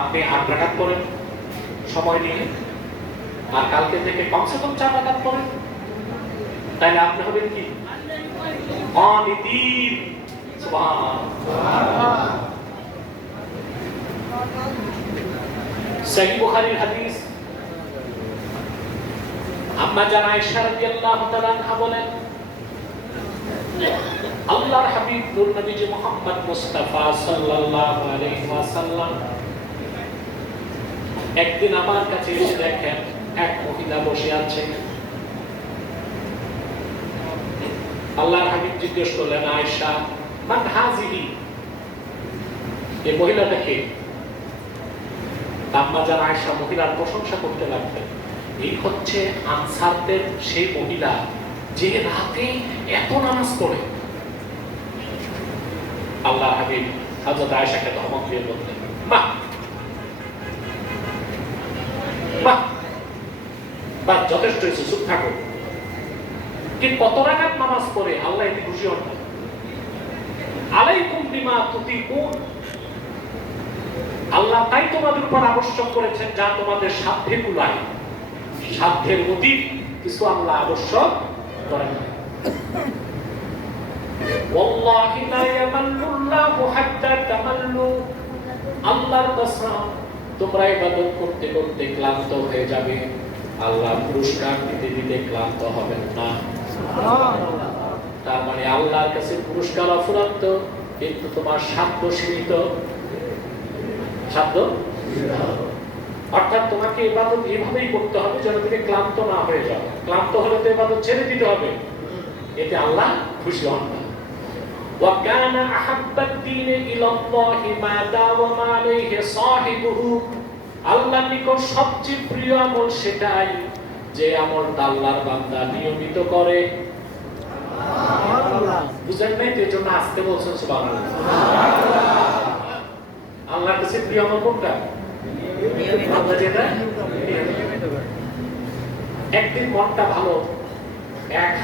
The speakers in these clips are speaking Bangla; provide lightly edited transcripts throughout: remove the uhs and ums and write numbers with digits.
আপনি 8 রাকাত করেন সময় নিয়ে, আর কালকে থেকে কমসে কম 4 রাকাত করেন, তাহলে আপনি হবেন কি অনিতির। সুবহানাল্লাহ। সহিহ বুখারীর হাদিস, আম্মা জান আয়েশা রাদিয়াল্লাহু তাআলা আনহা বলেন, আল্লাহর হাবিব নূর নবীজি মুহাম্মদ মুস্তাফা সাল্লাল্লাহু আলাইহি ওয়াসাল্লাম একদিন আমার কাছে এসে দেখেন এক মহিলা বসে আছে। আল্লাহর হাবিব জিজ্ঞেস করলেন, আয়েশা মান হাযিহি, এই মহিলাটা কে? আম্মা জান আয়েশা মহিলার প্রশংসা করতে লাগলেন, এই হচ্ছে আনসারদের সেই মহিলা যে রাতে এত নামাজ পড়ে। আল্লাহর হাবিব হযরত আয়েশাকে ধমক দিয়ে বললেন, বাহ বাহ বাহ, যথেষ্ট হয়েছে, চুপ থাকো। কি কত রাকাত নামাজ পড়ে আল্লাহ এতে খুশি হন না? আলাইকুম বিমা তুতিকুন, আল্লাহ তাই তোমাদের উপর আবশ্যক করেছেন যা তোমাদের সাধ্যে কুলায়, সাধ্যের অধিক কিছু আল্লাহ আবশ্যক করেন না। ওয়াল্লাহি লা ইয়ামাল্লুল্লাহু হাত্তা তামাল্লু, আল্লাহর কসম তোমরা ইবাদত করতে করতে ক্লান্ত হয়ে যাবে, আল্লাহ পুরস্কার দিতে দিতে ক্লান্ত হবেন না। তার মানে আল্লাহর কাছে পুরস্কার অফুরন্ত, কিন্তু তোমার সাধ্য সীমিত। সাধ্য অর্থাৎ তোমাকে ইবাদত এইভাবেই করতে হবে যেন তুমি ক্লান্ত না হয়ে যাও। ক্লান্ত হলে তো ইবাদত ছেড়ে দিতে হবে, এতে আল্লাহ খুশি হন না। ওয়া কানা আহাব্বাদ দীন ইলাল্লাহি মা দাওয়ামা আলাইহি সাহিবুহু, আল্লাহর নিকট সবচেয়ে প্রিয় আমল সেটাই যে আমলটা আল্লাহর বান্দা নিয়মিত করে। সুবহানাল্লাহ। বুঝেন নাই? এর জন্য আজকে বলছেন সুবহানাল্লাহ। আল্লাহর কাছে প্রিয় আমল কোনটা? আমরা যেটা নিয়মিত করি। একদিন মনটা ভালো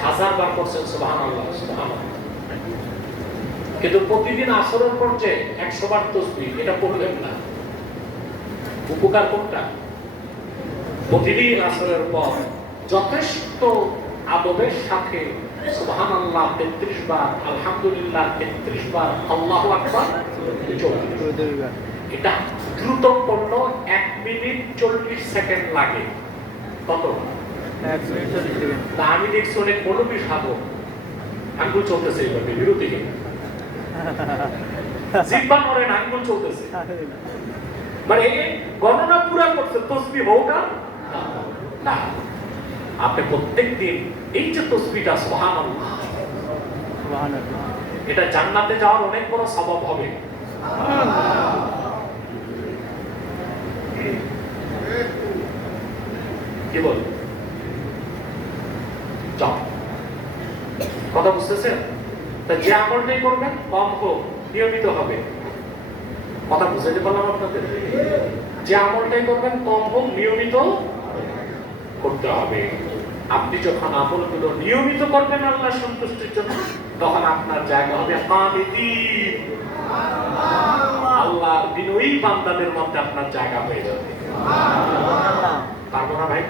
1000 বার করছেন সুবহানাল্লাহ সুবহানাল্লাহ, কিন্তু প্রতিদিন আসরের পর যে 100 বার তাসবিহ এটা পড়লেন না, উপকার কোনটা? প্রতিদিন আসরের পর যথেষ্ট আদবের সাথে সুবহানাল্লাহ 33 বার, আলহামদুলিল্লাহ 33 বার, আল্লাহু আকবার 44 বার। এটা দ্রুত পড়ল 1 মিনিট 40 সেকেন্ড লাগে। কত? 1 মিনিট 40 সেকেন্ড। তা আমি দেখছি অনেক মৌলবী সাধক আঙ্গুল চলতেছে এইভাবে বিরতিহীন, জিহ্বা নড়ে না, আঙ্গুল চলতেছে, মানে গণনা পুরা করছে তাসবিহ হোকা না। আপনি প্রত্যেকদিন এই যে তাসবিহটা সুবহানাল্লাহ সুবহানাল্লাহ, এটা জান্নাতে যাওয়ার অনেক বড় সওয়াব হবে। কি বল? যাও, কথা বুঝতেছেন? তা যে আমলটাই করবেন কম হোক নিয়মিত হবে। কথা বুঝাতে পারলাম আপনাদের? যে আমলটাই করবেন কম হোক নিয়মিত করতে হবে। আপনি যখন আমলগুলো নিয়মিত করবেন আল্লাহ সন্তুষ্টির জন্য, তখন আপনার জায়গা হবে কামিদিন, আল্লাহর বিনয়ী বান্দাদের মধ্যে আপনার জায়গা হয়ে যাবে। পারবো না ভাই?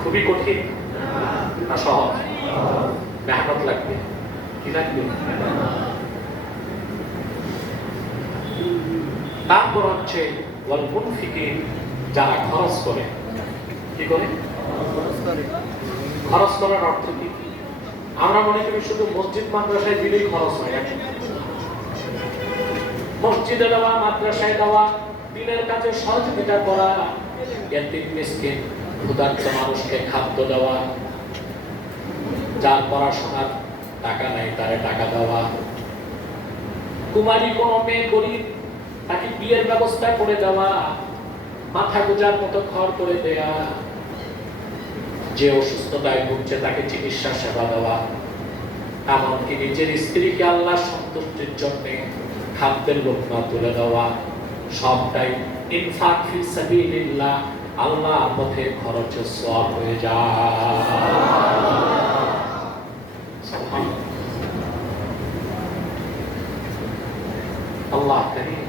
খুবই কঠিন না সহজ? মেহনত লাগবে। কি লাগবে? তারপর হচ্ছে ওয়াল মুনফিকিন, যারা খরচ করে। কি করে? খরচ করার অর্থ কি? আমরা মনে করি শুধু মসজিদ মাদ্রাসায় দিলেই খরচ হয়। মসজিদে দেওয়া, মাদ্রাসায় দেওয়া, দিনের কাজে সহযোগিতা করা, এতিম মিসকিন ক্ষুধার্ত মানুষকে খাদ্য দেওয়া, যার পড়াশোনার টাকা নাই তারে টাকা দেওয়া, কুমারী কোনো মেয়ে গরিব তাকে বিয়ের ব্যবস্থা করে দেওয়া, মাথা গোজার মতো ঘর করে দেয়া, যে অসুস্থতায় ভুগছে তাকে চিকিৎসা সেবা দেওয়া, এমনকি নিজের স্ত্রীকে আল্লাহর সন্তুষ্টির জন্য খাদ্যের লোকমা তুলে দেওয়া, সবটাই ইনফাক ফি সাবিলিল্লাহ, আল্লাহর পথে খরচের সওয়াব হয়ে যায়। আল্লাহ কারীম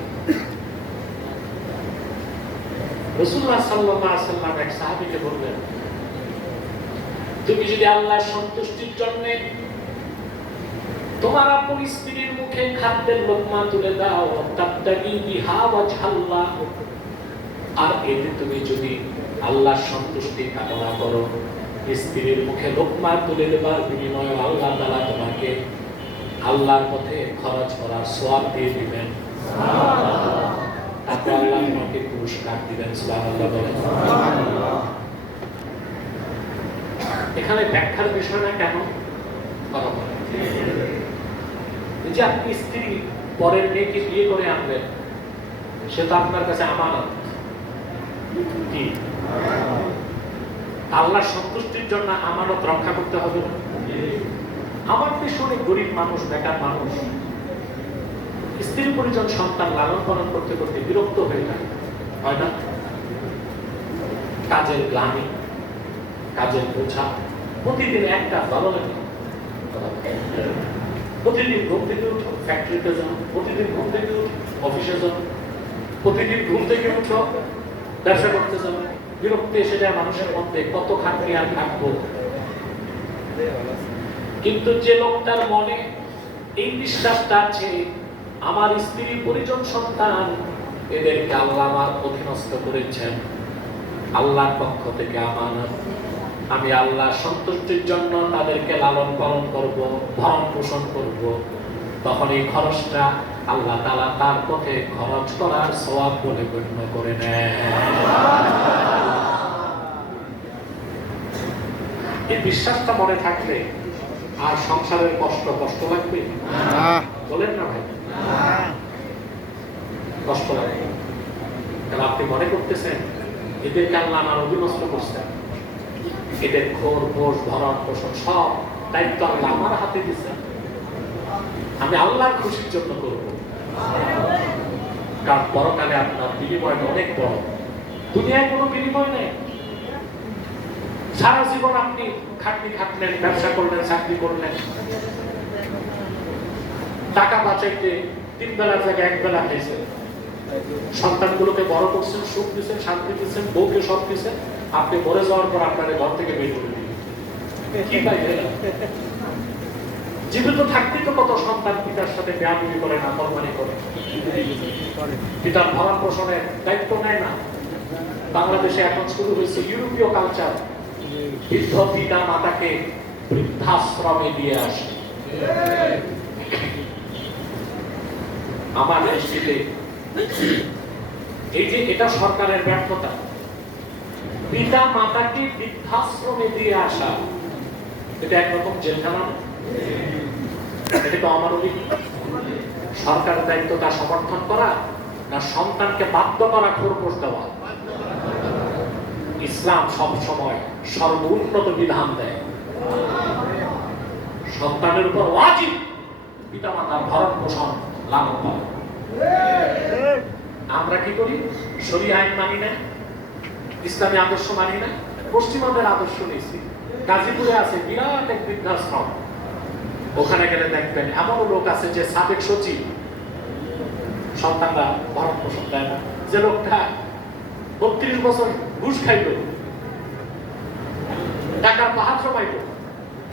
রাসূলুল্লাহ সাল্লাল্লাহু আলাইহি ওয়াসাল্লাম এক সাহাবীকে বললেন, তুমি যদি আল্লাহর সন্তুষ্টির জন্য তোমার আপন স্ত্রীর মুখে খাদ্যের লোকমা তুলে দাও, তাবতাগি বিহা ওয়াজহাল্লাহ, আর এতে তুমি যদি আল্লাহর সন্তুষ্টি কামনা করো, স্ত্রীর মুখে লোকমা তুলে দেবার বিনিময়ে আল্লাহ তাআলা তোমাকে আল্লাহর পথে খরচ করার সওয়াব দিয়ে দিবেন। সুবহানাল্লাহ। তারপর আল্লাহ তোমাকে পুরস্কার দিবেন। সুবহানাল্লাহ বলেন। এখানে ব্যাখ্যার বিষয় না কেন করা হয়, যে আপনি স্ত্রী পরের মেয়েকে বিয়ে করে আনবেন, সে তো আপনার কাছে আমানত। কি আল্লাহর সন্তুষ্টির জন্য আমানত রক্ষা করতে হবে না? আমার দেশে অনেক গরিব মানুষ, বেকার মানুষ স্ত্রী পরিজন সন্তান লালন পালন করতে করতে বিরক্ত হয়ে যায়, হয় না? কাজের গ্লানি, কাজের বোঝা, প্রতিদিন একটা ভালো লাগে, প্রতিদিন ঘুম থেকে উঠো ফ্যাক্টরিতে যাও, প্রতিদিন ঘুম থেকে উঠো অফিসে যাও, প্রতিদিন ঘুম থেকে উঠো ব্যবসা করতে যাও, বিরক্তি এসে যায় মানুষের মধ্যে, কত খাটনি আর থাকবো। কিন্তু যে লোকটার মনে এই বিশ্বাসটা আছে, আমার স্ত্রী পরিজন সন্তান এদেরকে আল্লাহ আমার অধীনস্থ করেছেন, আল্লাহর পক্ষ থেকে আমানত, আমি আল্লাহর সন্তুষ্টির জন্য তাদেরকে লালন পালন করব, ভরণ পোষণ করব, তখন এই খরচটা আল্লাহ তাআলা তার পথে খরচ করার সওয়াব বলে গণ্য করে নেন। এই বিশ্বাসটা মনে থাকলে আর সংসারের কষ্ট লাগবে বলেন না ভাই? কষ্ট লাগবে। কারণ আপনি মনে করতেছেন এদেরকে আল্লাহ আমার অধীনস্থ করছেন, এদের খোর পোষ ভরণ পোষণ সব দায়িত্ব আল্লাহ আমার হাতে দিচ্ছেন, আমি আল্লাহর খুশির জন্য করব। কারণ পরকালে আপনার বিনিময়টা অনেক বড়, দুনিয়ায় কোনো বিনিময় নেই। সারা জীবন আপনি খাটলেন, ব্যবসা করলেন, চাকরি করলেন, টাকা বাঁচাইতে 3 বেলার জায়গায় 1 বেলা খাইছেন, সন্তানগুলোকে বড় করছেন, সুখ দিচ্ছেন, শান্তি দিচ্ছেন, বউকে সব দিচ্ছেন, আপনি মরে যাওয়ার পর আপনাদের ঘর থেকে বের করে দিলেন। কি পাইলেন? জীবিত থাকতেই তো কত সন্তান পিতার সাথে বেয়াদবি করে, নাফরমানি করে, পিতার ভরণ পোষণের দায়িত্ব নেয় না। বাংলাদেশে এখন শুরু হয়েছে ইউরোপীয় কালচার, বৃদ্ধ পিতা মাতাকে বৃদ্ধাশ্রমে দিয়ে আসে। আমার দৃষ্টিতে এই যে এটা সরকারের ব্যর্থতা, পিতা মাতাকে বৃদ্ধাশ্রমে দিয়ে আসা, এটা একরকম জেলখানা। এটা তো আমার সরকারের দায়িত্বটা সমর্থন করা না সন্তানকে বাধ্য করা খোরপোশ দেওয়া? ইসলাম সব সময় সর্বোন্নত বিধান দেয়, সন্তানের উপর ওয়াজিব পিতামাতার ভরণ পোষণ লালন পালন। আমরা কি করি? শরীয়ত আইন মানি না, ইসলামী আদর্শ মানি না, পশ্চিমাদের আদর্শ নিয়েছি। গাজীপুরে আছে বিরাট এক বৃদ্ধাশ্রম, ওখানে গেলে দেখবেন এমন লোক আছে যে সাবেক সচিব, সন্তানরা ভরণ পোষণ দেয় না। যে লোকটা 32 বছর ঘুষ খাইল, টাকার পাহাড় জমাইল,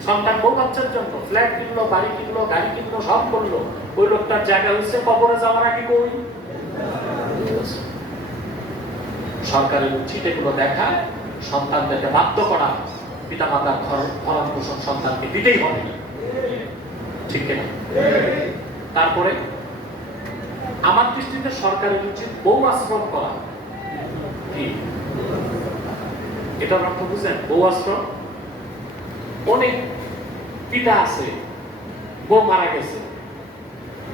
সন্তান বউ বাচ্চার জন্য ফ্ল্যাট কিনলো, বাড়ি কিনলো, গাড়ি কিনলো, সব করলো, ওই লোকটার জায়গা হচ্ছে কবরে যাওয়ার আগে কই? সরকারের উচিত এগুলো দেখা, সন্তানদেরকে বাধ্য করা, পিতা মাতার ভরণ পোষণ সন্তানকে দিতেই হবে, ঠিক না? তারপরে আমার দৃষ্টিতে সরকারের উচিত বউ আশ্রম করা। কি এটার অর্থ বুঝেন? বউ আশ্রম, অনেক পিতা আছে বউ মারা গেছে,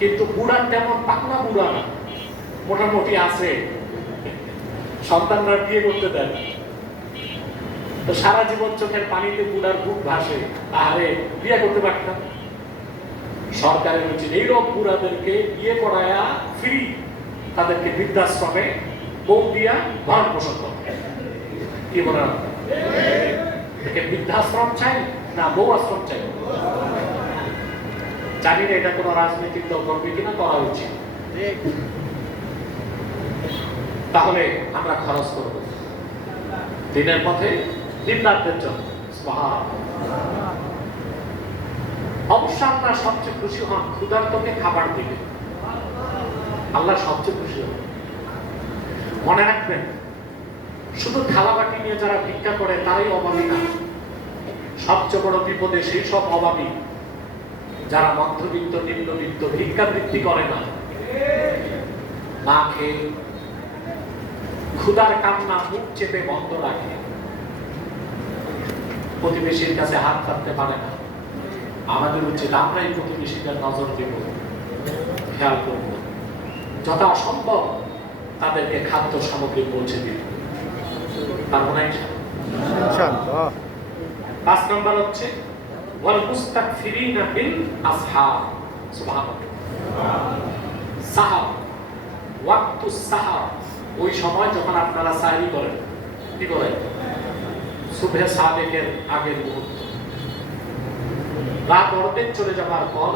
কিন্তু বুড়ার তেমন পাকনা বুড়া না, মোটামুটি আছে, সন্তানরা বিয়ে করতে দেন, তো সারা জীবন চোখের পানিতে বুড়ার বুক ভাসে, আরে বিয়ে করতে পারতাম। সরকারের উচিত এইরকম বুড়াদেরকে বিয়ে করায়া ফ্রি তাদেরকে বৃদ্ধাশ্রমে বউ দিয়া ভরণ পোষণ করতে। কি বলে বৃদ্ধাশ্রম চাই না বউ আশ্রম চাই? জানি না এটা কোন রাজনৈতিক দল করবে কিনা, করা উচিত। তাহলে আমরা খরচ করবো। দিনের পথে দিনরাতের জন্য। অবশ্য আপনার সবচেয়ে খুশি হন ক্ষুধার্তকে খাবার দিবে, আল্লাহ সবচেয়ে খুশি হন। মনে রাখবেন, শুধু থালা বাটি নিয়ে যারা ভিক্ষা করে তারাই অভাবী না। সবচেয়ে বড় বিপদে সেই সব অভাবী যারা মধ্যবিত্ত, নিম্নবিত্ত, ভিক্ষাবৃত্তি করে না, না খেয়ে ক্ষুধার কান্না মুখ চেপে বন্ধ রাখে, প্রতিবেশীর কাছে হাত পাততে পারে না। আমাদের উচিত আমরাই প্রতিবেশীদের নজর দেব, খেয়াল করব, যথাসম্ভব তাদেরকে খাদ্য সামগ্রী পৌঁছে দিব। পারবো না ইনশাআল্লাহ। 5 নম্বর হচ্ছে ওয়াল মুস্তাগফিরিনা বিল আসহার। সুবহানাল্লাহ। সাহার, ওয়াক্তুস সাহার, ওই সময় যখন আপনারা সাহরি করেন, কি করেন? সুবহে সাদেকের আগের মুহূর্ত, রাত অর্ধেক চলে যাবার পর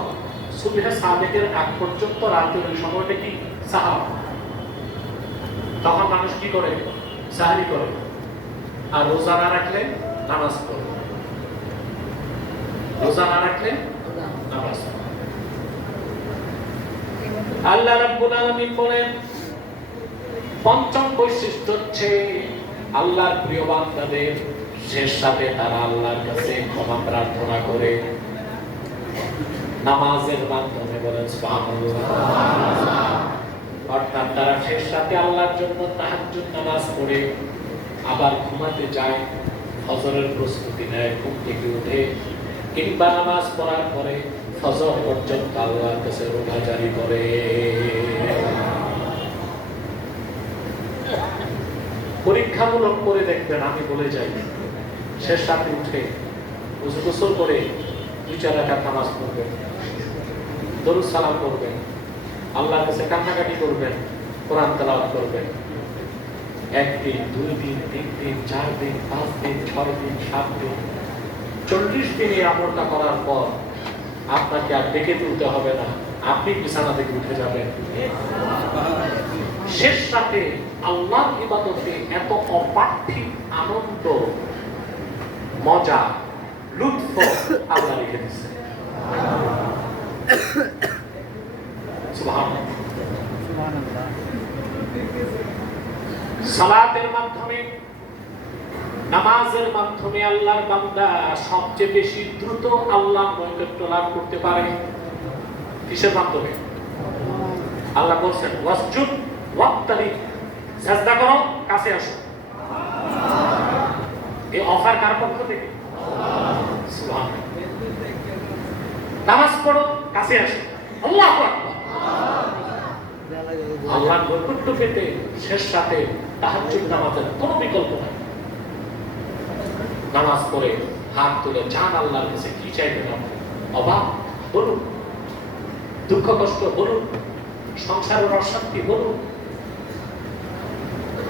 সুবহে সাদেকের আগ পর্যন্ত রাতের ওই সময়টা কি সাহার। তখন মানুষ কি করে? সাহরি করে। আর রোজা না রাখলে নামাজ পড়ে, রোজা না রাখলে নামাজ পড়ে। আল্লাহ রাব্বুল আলামিন বলেন, পঞ্চম বৈশিষ্ট্য হচ্ছে আল্লাহর প্রিয় বান্দাদের শেষ রাতে তারা আল্লাহর কাছে ক্ষমা প্রার্থনা করে নামাজের মাধ্যমে। বলেন সুবহানাল্লাহ। অর্থাৎ তারা শেষ রাতে আল্লাহর জন্য তাহাজ্জুদ নামাজ পড়ে আবার ঘুমাতে যায়, ফজরের প্রস্তুতি নেয়, ঘুম থেকে উঠে কিংবা নামাজ পড়ার পরে ফজর পর্যন্ত আল্লাহর কাছে রোজা জারি করে। পরীক্ষামূলক করে দেখবেন, আমি বলে যাই, শেষ রাতে উঠে ওযু গোসল করে 2-4 রাকাত নামাজ পড়বেন, দরুদ সালাম করবেন, আল্লাহর কাছে কান্নাকাটি করবেন, কোরআন তেলাওয়াত করবেন। 1 দিন, 2 দিন, 3 দিন, 4 দিন, 5 দিন, 6 দিন, 7 দিন, 40 দিন এই আমলটা করার পর আপনাকে আর ডেকে তুলতে হবে না, আপনি বিছানা থেকে উঠে যাবেন। শেষ রাতে আল্লাহর ইবাদতে এত অপার্থিব আনন্দ, মজা, লুৎফ আল্লাহ রেখে দিয়েছে। সুবহানাল্লাহ। সালাতের মাধ্যমে, নামাজের মাধ্যমে আল্লাহর বান্দা সবচেয়ে বেশি দ্রুত আল্লাহর নৈকট্য লাভ করতে পারে। কিসের মাধ্যমে? আল্লাহ বলছেন ওয়াসজুদ ওয়াক্তারিব, সিজদা করো, কাছে আসো। এই অফার কার পক্ষ থেকে? সুবহানাল্লাহ। নামাজ পড়ো, কাছে আসো, আল্লাহু আকবার। আল্লাহর নৈকট্য পেতে শেষ রাতে তাহাজ্জুদ নামাজের কোনো বিকল্প নাই। নামাজ পড়ে হাত তুলে চান আল্লাহর কাছে, কি চাইবেন আপনি? অভাব বলুন, দুঃখ কষ্ট বলুন, সংসারের অশান্তি বলুন,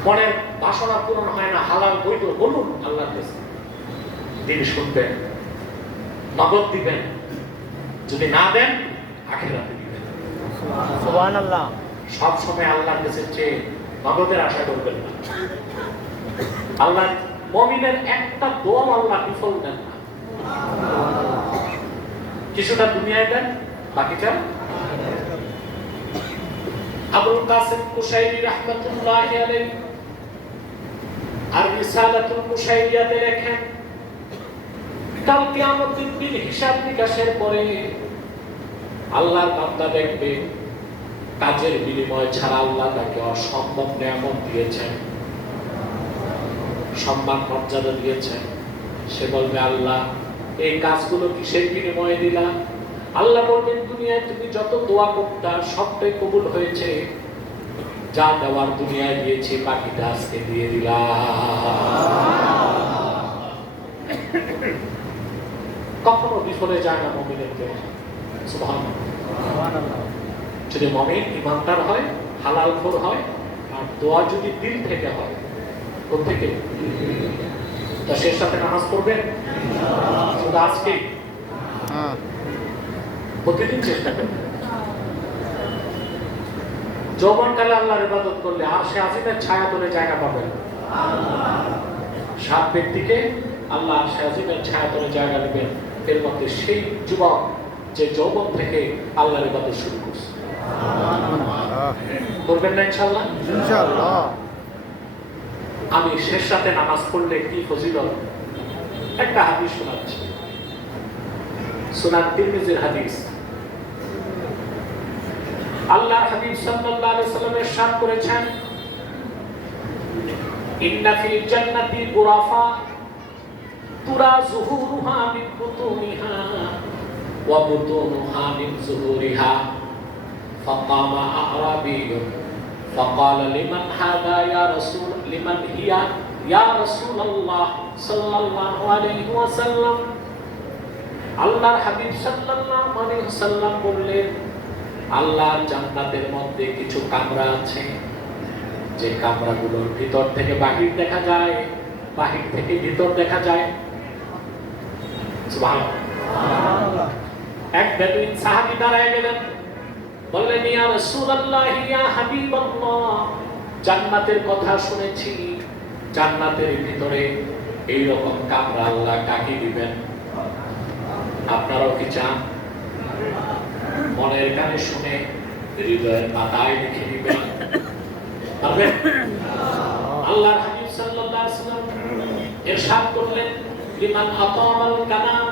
মনের বাসনা পূরণ হয় না, হালাল বৈধ বলুন আল্লাহর কাছে। তিনি শুনবেন, নগদ দিবেন, যদি না দেন আখিরাতে দিবেন। সুবহানাল্লাহ। সব সময় আল্লাহর কাছে চেয়ে নগদের আশা করবেন না। আল্লাহ মুমিনের একটা দোয়া আল্লাহ বিফল দেন না। কিছুটা দুনিয়ায় দেন, বাকিটা। আবুল কাসিম কুশাইরি রাহমাতুল্লাহি আলাইহি আর রিসালাতুল কুশাইরিয়াতে লেখেন, কাল কিয়ামতের দিন হিসাব নিকাশের পরে আল্লাহর বান্দা দেখবে কাজের বিনিময় ছাড়া আল্লাহ তাকে অসম্ভব নিয়ামত দিয়েছেন, সম্মান মর্যাদা দিয়েছেন। সে বলবে, আল্লাহ এই কাজগুলো কিসের বিনিময়ে দিলা? আল্লাহ বলবেন, দুনিয়ায় তুমি যত দোয়া করতা সবটাই কবুল হয়েছে, যা দেওয়ার দুনিয়ায় দিয়েছি বাকিটা আজকে দিয়ে দিলাম। কখনো বিফলে যায় না মুমিনের দোয়া। সুবহানাল্লাহ। যদি মুমিন ইমানদার হয়, হালালখোর হয়, আর দোয়া যদি দিল থেকে হয়, কোথা থেকে? তা শেষ সাথে নামাজ পড়বেন শুধু আজকে? প্রতিদিন চেষ্টা করবেন। যৌবনকালে আল্লাহর ইবাদত করলে আর সে আজিমের ছায়া তোলে জায়গা পাবেন। 7 ব্যক্তিকে আল্লাহ সাজিমের ছায়াতলে জায়গা দিবেন। এর মধ্যে সেই যুবক যে যৌবন থেকে আল্লাহর ইবাদত শুরু করছে। করবেন না ইনশাআল্লাহ? ইনশাআল্লাহ। আমি শেষ রাতে নামাজ পড়লে কি ফজিলত, একটা হাদিস শোনাচ্ছি। সুনান তিরমিজির হাদিস। আল্লাহ হাবিব সাল্লাল্লাহু আলাইহি ওয়াসাল্লাম ইরশাদ করেছেন, ইন্না ফিল জান্নাতি গুরাফা তুরা যুহুরুহা মিন বুতুনিহা ওয়া বুতুনুহা মিন যুহুরিহা ফাকামা আ'রাবিয়্যুন ফাকালা লিমান হাদা ইয়া রাসূল লিমান হিয়া ইয়া রাসূলুল্লাহ সাল্লাল্লাহু আলাইহি ওয়াসাল্লাম। আল্লাহর হাবিব সাল্লাল্লাহু আলাইহি ওয়াসাল্লাম বললেন, আল্লাহর জান্নাতের মধ্যে কিছু কামরা আছে, যে কামরাগুলোর ভিতর থেকে বাহির দেখা যায়, বাহির থেকে ভিতর দেখা যায়। সুবহানাল্লাহ। এক বেদুইন সাহাবী দাঁড়ায় গেলেন, বললেন, ইয়া রাসূলুল্লাহ ইয়া হাবিবাল্লাহ, জান্নাতের কথা শুনেছি, জান্নাতের ভিতরে এই রকম কামরা আল্লাহ কাকে দিবেন? আপনারাও কি চান? মনের কানে শুনে হৃদয়ের পাতায় লিখে দিবেন, পারবেন? আল্লাহর হাবিব সাল্লাল্লাহু আলাইহি ওয়াসাল্লাম ইরশাদ করলেন, লিমান আতামাল কালাম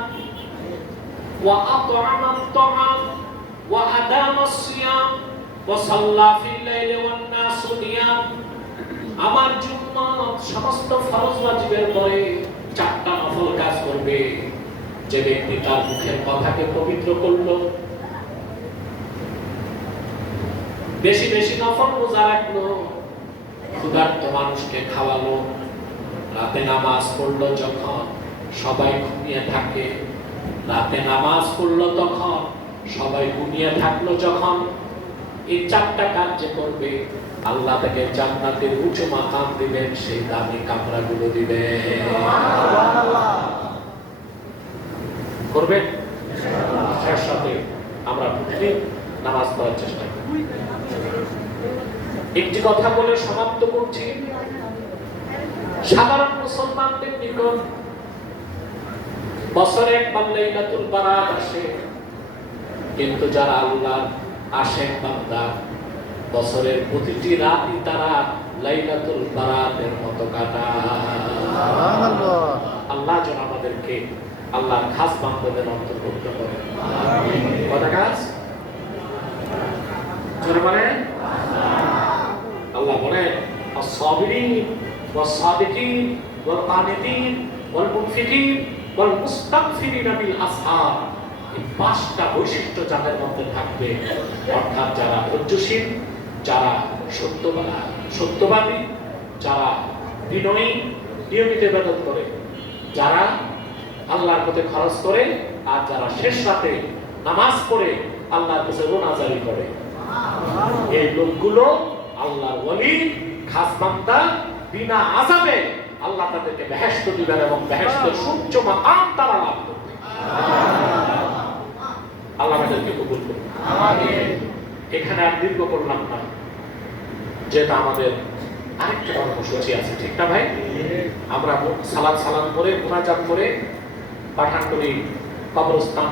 ওয়া আত'আমা আত-তা'আম ওয়া আদামা আস-সিয়াম ওয়া সাল্লা ফিল লাইলি ওয়ান নাসু নিয়াম। আমার জুম্মাত সমস্ত ফরজ ওয়াজিবের পরে 4টা নফল কাজ করবে। যে ব্যক্তি তার মুখের কথাকে পবিত্র করলো, বেশি বেশি নফল রোজা রাখলো, ক্ষুধার্ত মানুষকে খাওয়ালো, রাতে নামাজ পড়লো যখন সবাই ঘুমিয়ে থাকে, রাতে নামাজ পড়লো তখন সবাই ঘুমিয়ে থাকলো যখন, এই 4টা কাজ যে করবে আল্লাহ তাকে জান্নাতের উঁচু মাকাম দিবেন, সেই দামি কামরাগুলো দিবেন। সুবহানাল্লাহ। করবেন? শেষ রাতে আমরা প্রতিদিন নামাজ পড়ার চেষ্টা করি। একটি কথা বলে সমাপ্ত করছি। সাধারণ মুসলমানদের নিকট বছরে একবার লাইলাতুল বারাত আসে, কিন্তু যারা আল্লাহর আশেক বান্দা, বছরের প্রতিটি রাতই তারা লাইলাতুল বারাতের মতো কাটায়। আল্লাহ যেন আমাদেরকে আল্লাহর খাস বান্দাদের অন্তর্ভুক্ত করেন। কথা কাজ জোরে বলেন। আল্লাহ বলেন, আস-সাবিরিন ওয়াস-সাদিকিন ওয়াল-কানিতিন ওয়াল-মুনফিকিন ওয়াল-মুস্তাগফিরিনা বিল আসহার। এই 5টা বৈশিষ্ট্য যাদের মধ্যে থাকবে, অর্থাৎ যারা ধৈর্যশীল, যারা সত্যবাদী, যারা বিনয়ী, নিয়মিত ইবাদত করে, যারা আল্লাহর পথে খরচ করে, আর যারা শেষ রাতে নামাজ পড়ে আল্লাহর কাছে রোনাজারি করে, এই লোকগুলো আল্লাহর ওলি, খাস বান্দা, বিনা আযাবে আল্লাহ তাদেরকে বেহেশত দিবেন এবং বেহেশতের সুউচ্চ মাকাম তারা লাভ করবে। আল্লাহ আমাদেরকে কবুল করুন। আমিন। এখানে আর দীর্ঘ করলাম না, যেটা আমাদের আরেকটা কর্মসূচি আছে, ঠিক না ভাই? আমরা সালাম করে মুনাজাত করে পাঠানটুলি কবরস্থান